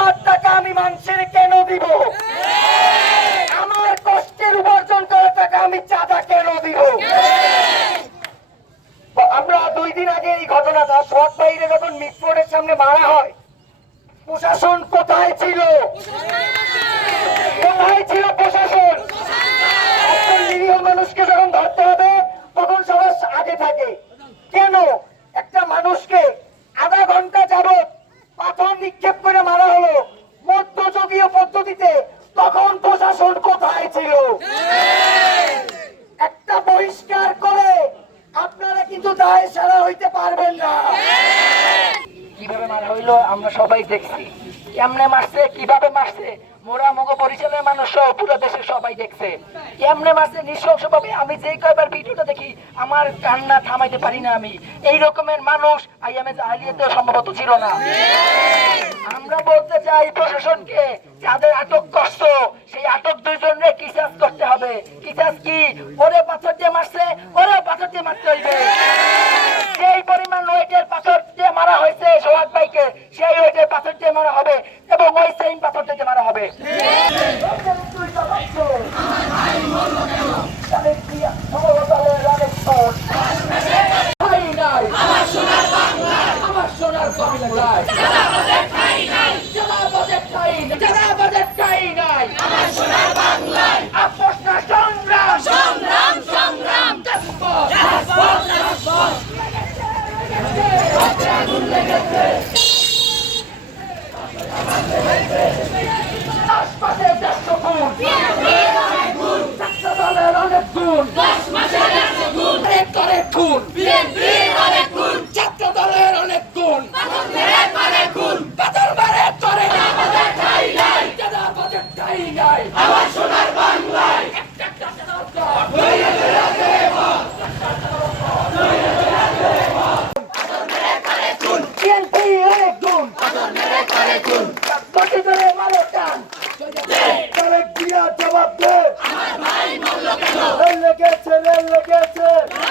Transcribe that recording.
আমার টাকা আমি মানুষের কেন দিব? আমার কষ্টের উপার্জন করা টাকা আমি চাঁদা কেন দিব? আমরা দুই দিন আগে এই ঘটনাটা, সৎ বাইরে যখন মিটফোর্ডের সামনে মারা হয়, প্রশাসন কোথায় ছিল? কোথায় ছিল প্রশাসন একজন নিরীহ মানুষকে যখন ধরতে হবে তখন সবার আগে থাকে কেন একটা মানুষকে আধা ঘণ্টা যাবত পাথর নিক্ষেপ করে মারা হলো পদ্ধতিতে তখন প্রশাসন কোথায় ছিল? একটা বহিষ্কার করে, আপনারা কিন্তু দায় সারা হইতে পারবেন না। কীভাবে মারা হইল, আমরা সবাই দেখছি। কেমনে মারছে, কীভাবে মারছে, মোরা মগো পরিচালনের মানুষ পুরো দেশের সবাই দেখছে। কেমনে মারছে নৃশংস ভাবে আমি যে কয়বার ভিডিওটা দেখি আমার কান্না থামাইতে পারি না আমি। এই রকমের মানুষ আইএমএ জাহালিয়াতে সম্ভবত ছিল না। আমরা বলতে চাই প্রশাসনকে, যাদের আটক করছ সেই আটক দুইজনের কিসাস করতে হবে। কিসাস কি? ওরে পাথর দিয়ে মারছে, ওরে পাথর দিয়ে মারতে হইবে। সেই পরিমাণ ওয়েটের পাথর দিয়ে মারা হয়েছে সোহাগ ভাইকে, সেই ওয়েটের পাথর দিয়ে মারা হবে এবং ওই সেম পাথর দিয়ে মারা হবে। রাজপথে দেড়শো গুণ Look at them! Look at Gettin!